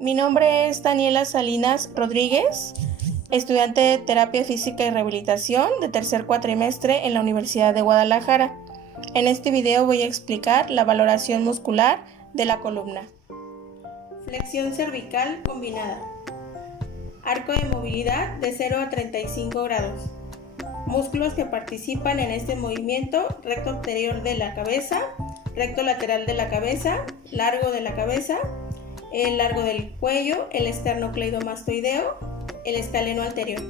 Mi nombre es Daniela Salinas Rodríguez, estudiante de Terapia Física y Rehabilitación de tercer cuatrimestre en la Universidad de Guadalajara. En este video voy a explicar la valoración muscular de la columna. Flexión cervical combinada. Arco de movilidad de 0 a 35 grados. Músculos que participan en este movimiento: recto anterior de la cabeza, recto lateral de la cabeza, largo de la cabeza, el largo del cuello, el esternocleidomastoideo, el escaleno anterior.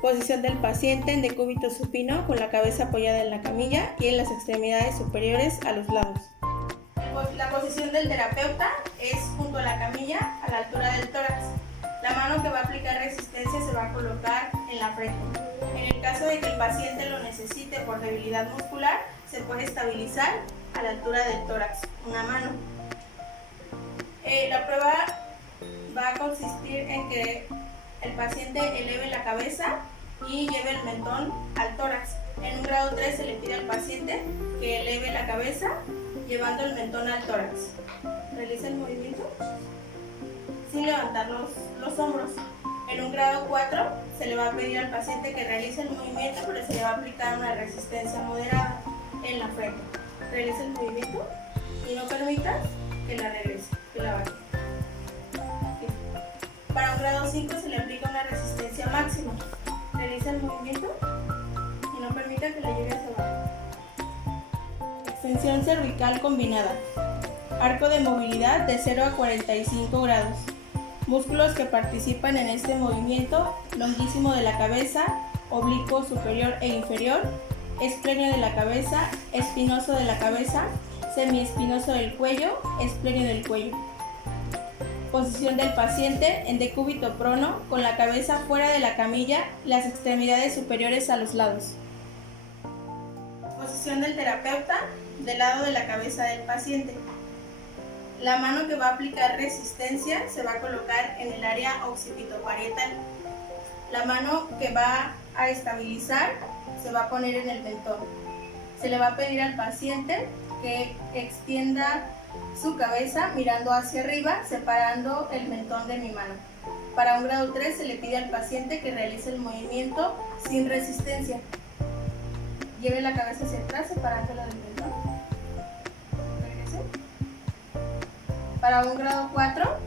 Posición del paciente en decúbito supino con la cabeza apoyada en la camilla y en las extremidades superiores a los lados. La posición del terapeuta es junto a la camilla a la altura del tórax. La mano que va a aplicar resistencia se va a colocar en la frente. En el caso de que el paciente lo necesite por debilidad muscular, se puede estabilizar a la altura del tórax, una mano. La prueba va a consistir en que el paciente eleve la cabeza y lleve el mentón al tórax. En un grado 3 se le pide al paciente que eleve la cabeza llevando el mentón al tórax. Realiza el movimiento sin levantar los hombros. En un grado 4 se le va a pedir al paciente que realice el movimiento, pero se le va a aplicar una resistencia moderada en la frente. Realiza el movimiento y no permita que la regrese, que la baje. Para un grado 5 se le aplica una resistencia máxima. Realiza el movimiento y no permita que la lleve hacia abajo. Extensión cervical combinada. Arco de movilidad de 0 a 45 grados. Músculos que participan en este movimiento: longísimo de la cabeza, oblicuo superior e inferior, esplenio de la cabeza, espinoso de la cabeza, semiespinoso del cuello, esplenio del cuello. Posición del paciente en decúbito prono con la cabeza fuera de la camilla, las extremidades superiores a los lados. Posición del terapeuta del lado de la cabeza del paciente. La mano que va a aplicar resistencia se va a colocar en el área occipitoparietal. La mano que va a estabilizar se va a poner en el mentón. Se le va a pedir al paciente que extienda su cabeza mirando hacia arriba, separando el mentón de mi mano. Para un grado 3 se le pide al paciente que realice el movimiento sin resistencia. Lleve la cabeza hacia atrás, separándola del mentón. Regrese. Para un grado 4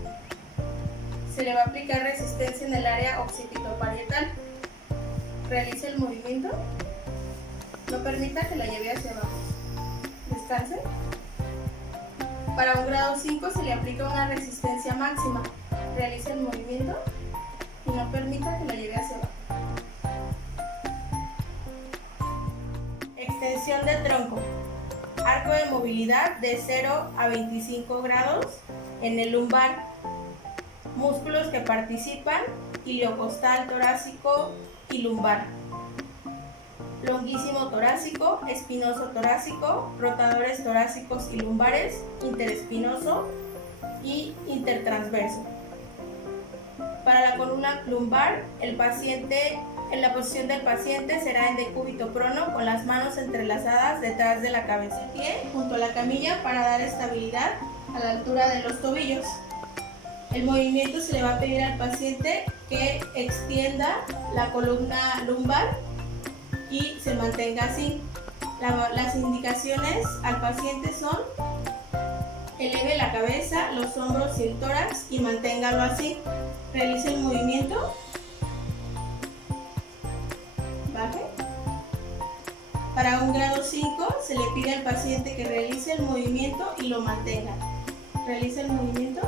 se le va a aplicar resistencia en el área occipitoparietal. Realice el movimiento. No permita que la lleve hacia abajo. Descanse. Para un grado 5 se le aplica una resistencia máxima. Realice el movimiento y no permita que la lleve hacia abajo. Extensión de tronco. Arco de movilidad de 0 a 25 grados en el lumbar. Músculos que participan: iliocostal, torácico y lumbar. Longísimo torácico, espinoso torácico, rotadores torácicos y lumbares, interespinoso y intertransverso. Para la columna lumbar, en la posición del paciente será en decúbito prono con las manos entrelazadas detrás de la cabeza. El pie junto a la camilla para dar estabilidad a la altura de los tobillos. El movimiento se le va a pedir al paciente que extienda la columna lumbar y se mantenga así. Las indicaciones al paciente son: eleve la cabeza, los hombros y el tórax y manténgalo así. Realice el movimiento. Baje. Para un grado 5 se le pide al paciente que realice el movimiento y lo mantenga. Realice el movimiento.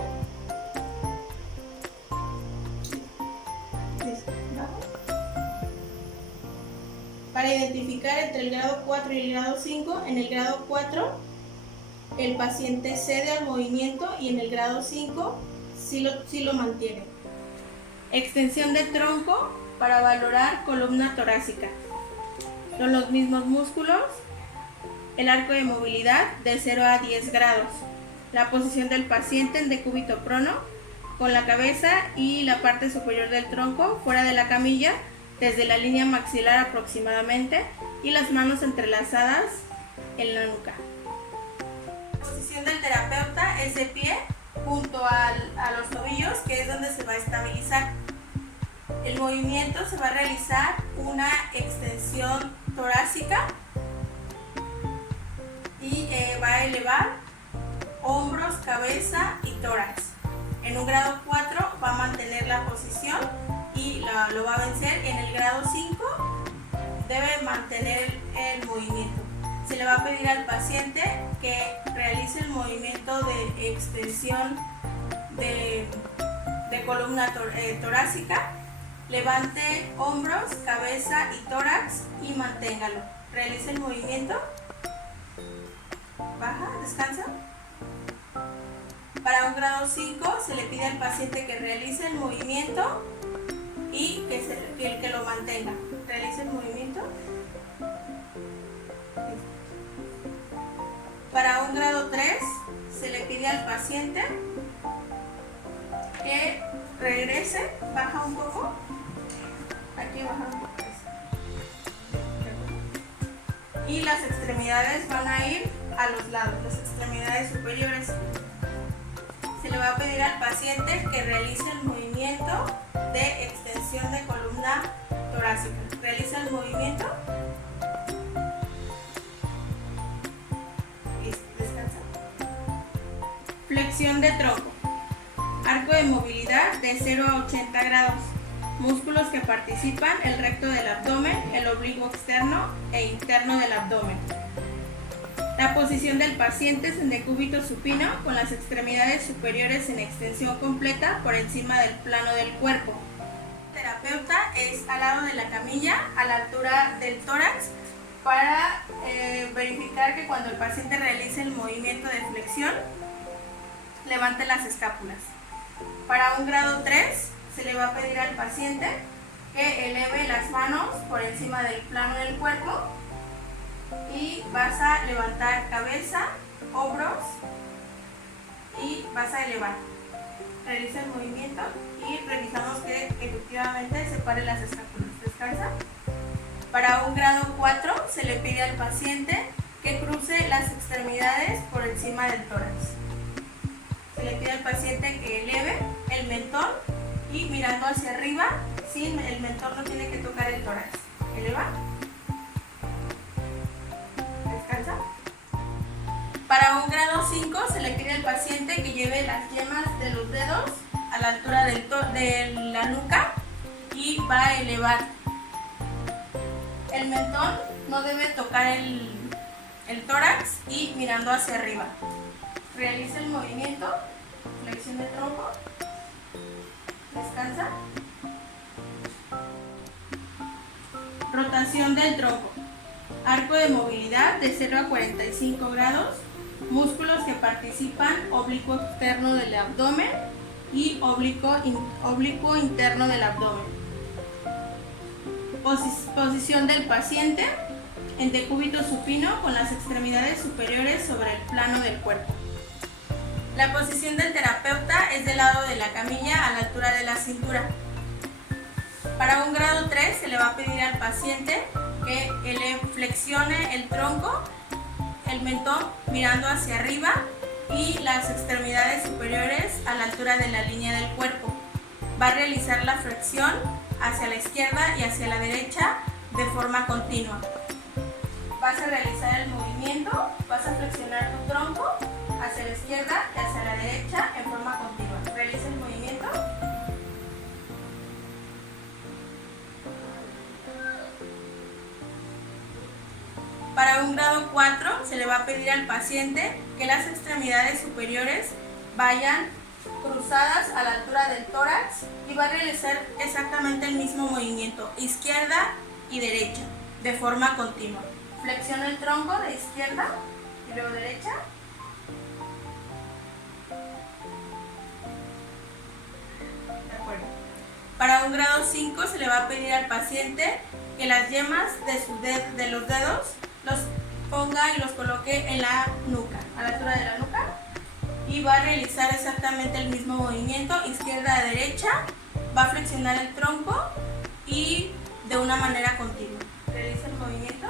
Para identificar entre el grado 4 y el grado 5, en el grado 4 el paciente cede al movimiento y en el grado 5 sí lo mantiene. Extensión de tronco para valorar columna torácica. Son los mismos músculos. El arco de movilidad de 0 a 10 grados. La posición del paciente en decúbito prono con la cabeza y la parte superior del tronco fuera de la camilla, desde la línea maxilar aproximadamente, y las manos entrelazadas en la nuca. La posición del terapeuta es de pie junto a los tobillos donde se va a estabilizar. El movimiento se va a realizar una extensión torácica y va a elevar hombros, cabeza y tórax. En un grado 4 va a mantener la posición y lo va a vencer. En el grado 5 debe mantener el movimiento. Se le va a pedir al paciente que realice el movimiento de extensión de columna torácica, levante hombros, cabeza y tórax y manténgalo. Realice el movimiento. Baja, descansa. Para un grado 5 se le pide al paciente que realice el movimiento y que lo mantenga. Realice el movimiento. Para un grado 3 se le pide al paciente que regrese, baja un poco, aquí baja un poco, y las extremidades van a ir a los lados, las extremidades superiores. Se le va a pedir al paciente que realice el movimiento de extensión de columna torácica. Realiza el movimiento. Descansa. Flexión de tronco. Arco de movilidad de 0 a 80 grados. Músculos que participan: el recto del abdomen, el oblicuo externo e interno del abdomen. La posición del paciente es en decúbito supino con las extremidades superiores en extensión completa por encima del plano del cuerpo. El terapeuta es al lado de la camilla, a la altura del tórax, para verificar que cuando el paciente realice el movimiento de flexión, levante las escápulas. Para un grado 3 se le va a pedir al paciente que eleve las manos por encima del plano del cuerpo y vas a levantar cabeza, hombros y vas a elevar. Realiza el movimiento y revisamos que efectivamente separe las escápulas. Descansa. Para un grado 4 se le pide al paciente que cruce las extremidades por encima del tórax. Se le pide al paciente que eleve el mentón y mirando hacia arriba, el mentón no tiene que tocar el tórax. Eleva. Descansa. Para un grado 5 se le pide al paciente que lleve las yemas de los dedos a la altura de la nuca y va a elevar. El mentón no debe tocar el tórax y mirando hacia arriba. Realiza el movimiento, flexión de tronco, descansa. Rotación del tronco. Arco de movilidad de 0 a 45 grados. Músculos que participan: oblicuo externo del abdomen y oblicuo interno del abdomen. Posición del paciente en decúbito supino con las extremidades superiores sobre el plano del cuerpo. La posición del terapeuta es del lado de la camilla a la altura de la cintura. Para un grado 3 se le va a pedir al paciente que flexione el tronco, el mentón mirando hacia arriba y las extremidades superiores a la altura de la línea del cuerpo. Va a realizar la flexión hacia la izquierda y hacia la derecha de forma continua. Vas a realizar el movimiento, vas a flexionar tu tronco hacia la izquierda y hacia la derecha en forma continua. Realiza el movimiento. Para un grado 4 se le va a pedir al paciente que las extremidades superiores vayan cruzadas a la altura del tórax y va a realizar exactamente el mismo movimiento, izquierda y derecha, de forma continua. Flexiona el tronco de izquierda y luego derecha. De acuerdo. Para un grado 5 se le va a pedir al paciente que las yemas de los dedos los ponga y los coloque en la nuca, a la altura de la nuca, y va a realizar exactamente el mismo movimiento, izquierda a derecha. Va a flexionar el tronco y de una manera continua. Realiza el movimiento.